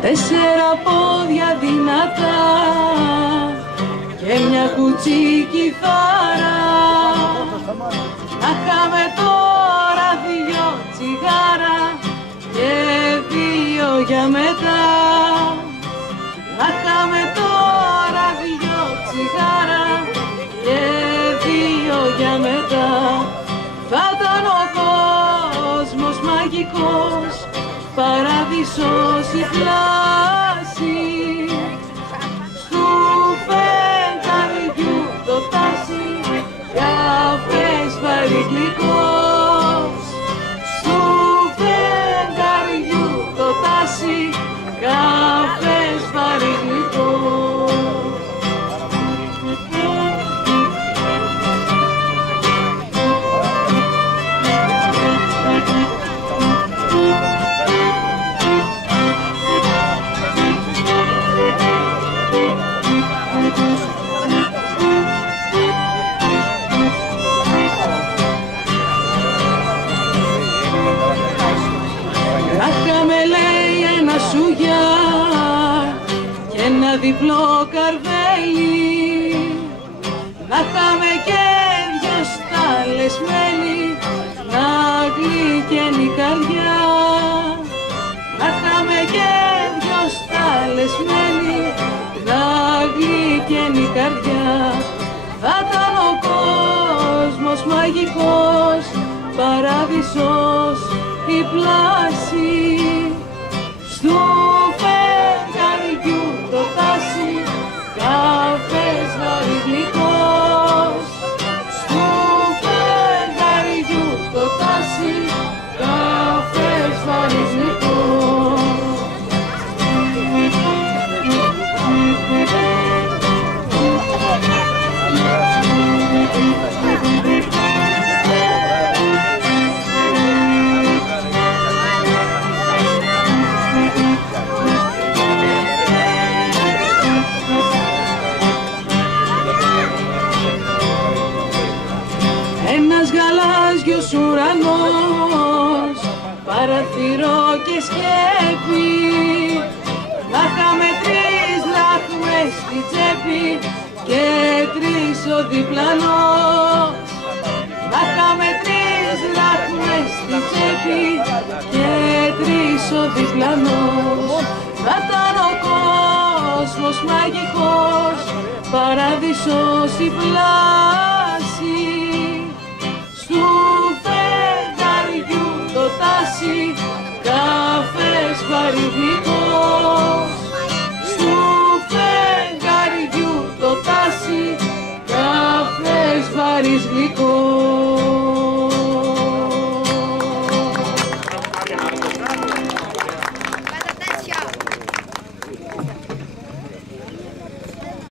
Τέσσερα πόδια δυνατά και μια κουτσή κιθάρα. Να είχαμε τώρα 2 τσιγάρα και 2 για μετά. Να είχαμε τώρα 2 τσιγάρα και 2 για μετά. Θα ήταν ο κόσμος μαγικός, παράδεισος η πλάση, στου φεγγαριού το τάσι, καφές βαρύ γλυκός. Στου φεγγαριού το τάσι, καφές βαρύ γλυκός. Σουγιά και ένα διπλό καρβέλι, να είχαμε και 2 στάλες μέλι, να γλυκαίνει η καρδιά. Να είχαμε και 2 στάλες μέλι, να γλυκαίνει η καρδιά. Θα ήταν ο κόσμος μαγικός, παράδεισος η πλάση, στου φεγγαριού το τάσι, καφές βαρύ γλυκός. Στου φεγγαριού το τάσι, καφές βαρύ γλυκός. Ένας γαλάζιος ουρανός, παραθυρό και σκέπη, να είχαμε 3 δράχμες στη τσέπη και 3 ο διπλανός. Να είχαμε 3 δράχμες στη τσέπη και 3 ο διπλανός. Θα ήταν ο κόσμος μαγικός, παράδεισος η πλάση, στου φεγγαριού το τάσι, καφές βαρύ γλυκός. Στου φεγγαριού το τάσι, καφές βαρύ γλυκός.